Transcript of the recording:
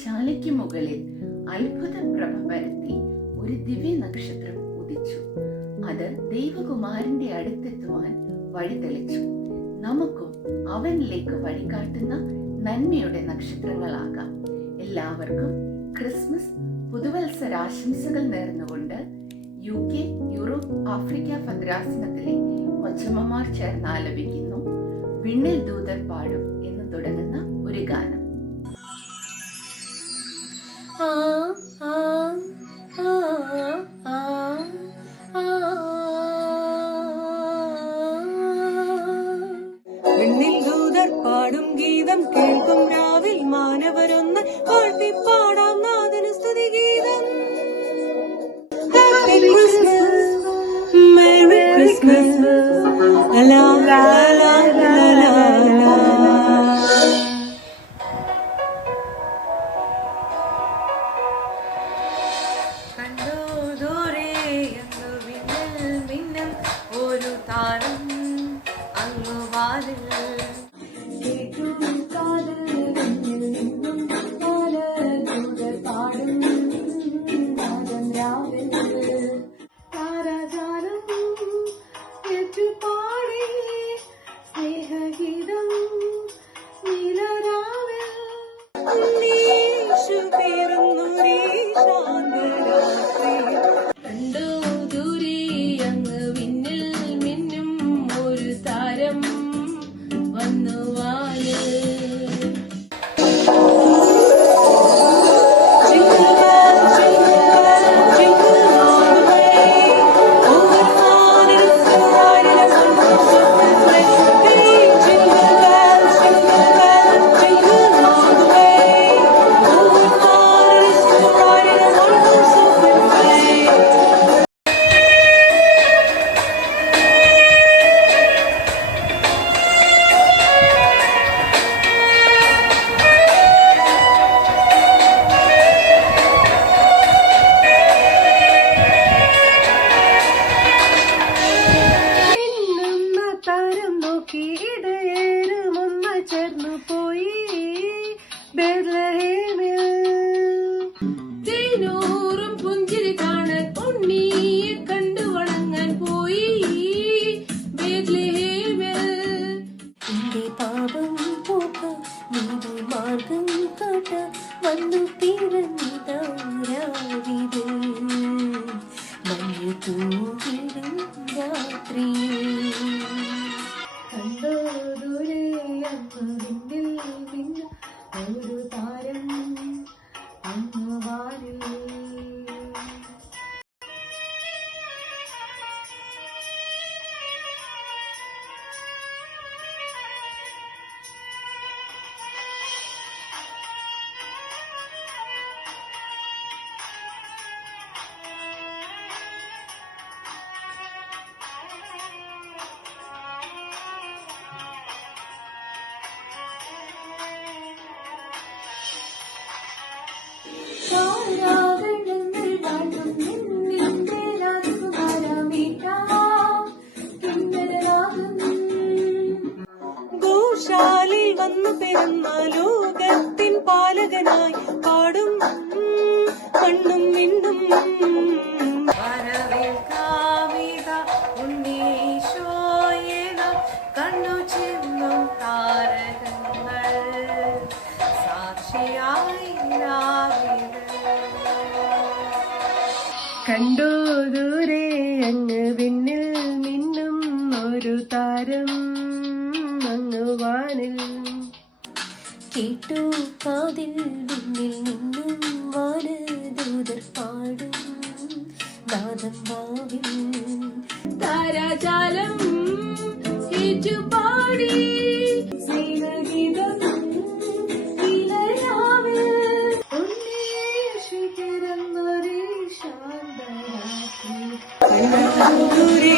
ശാലയ്ക്ക് മുകളിൽ അത്ഭുത പ്രഭ പരത്തി ഒരു ദിവ്യ നക്ഷത്രം ഉദിച്ചു. അത് ദൈവകുമാരന്റെ അടുത്തെത്തുവാൻ വഴിതെളിച്ചു. നമുക്കും അവനിലേക്ക് വഴികാട്ടുന്ന നന്മയുടെ നക്ഷത്രങ്ങളാകാം. എല്ലാവർക്കും ക്രിസ്മസ് പുതുവത്സരാശംസകൾ നേർന്നുകൊണ്ട് UK, യൂറോപ്പ്, ആഫ്രിക്ക ഭദ്രാസനത്തിലെ കൊച്ചമ്മമാർ ചേർന്ന് ആലപിക്കുന്നു വിണ്ണിൽ ദൂതർ പാടും എന്ന് തുടങ്ങുന്ന ഒരു ഗാനം. വിണ്ണിൽ ദൂതർ പാടും ഗീതം കേൾക്കും രാവിൽ മാനവരൊന്ന് പാട്ടി പാടാം നാഥന് സ്തുതി ഗീതം. Happy Christmas, Merry Christmas, la la la la la la. കണ്ടോ ദൂരെ അങ്ങ് വിണ്ണിൽ മിന്നും ഒരു താരം അങ്ങ് വാതിൽ പുഞ്ചിരി കാണാൻ ഉണ്ണിയെ കണ്ടു വണങ്ങാൻ പോയി ബേത്ലഹേമിൽ. എന്റെ പാപം പോക്ക നീതി മാർഗം കാട്ട വന്നു പിറന്നിതാരാവിത് മഞ്ഞു തൂവിടും രാത്രിയിൽ. കണ്ടോ ദൂരെ അങ്ങ് വിണ്ണിൽ മിന്ന ഒരു താരം അങ്ങ് വാനിൽ. ഗോശാലയിൽ വന്നു പിറന്ന ലോകത്തിൻ പാലകനായി പാടും മണ്ണും മിന്നും. കണ്ണു ചെന്നും താരകങ്ങൾ സാക്ഷിയായി കണ്ടോ ദൂരെ അങ്ങ് വിണ്ണിൽ മിന്നും ഒരു താരം അങ്ങ് വാനിൽ. കേട്ടു കാതിൽ വിണ്ണിൽ നിന്നും വാനദൂതർ പാടും നാദം വാവിൽ. താരാജാലം ഏറ്റുപാടി സ്നേഹഗീതം നിലയാവിൽ. ഉണ്ണീശു പിറന്നൊരു ശാന്തരാത്രി. ദൂരെ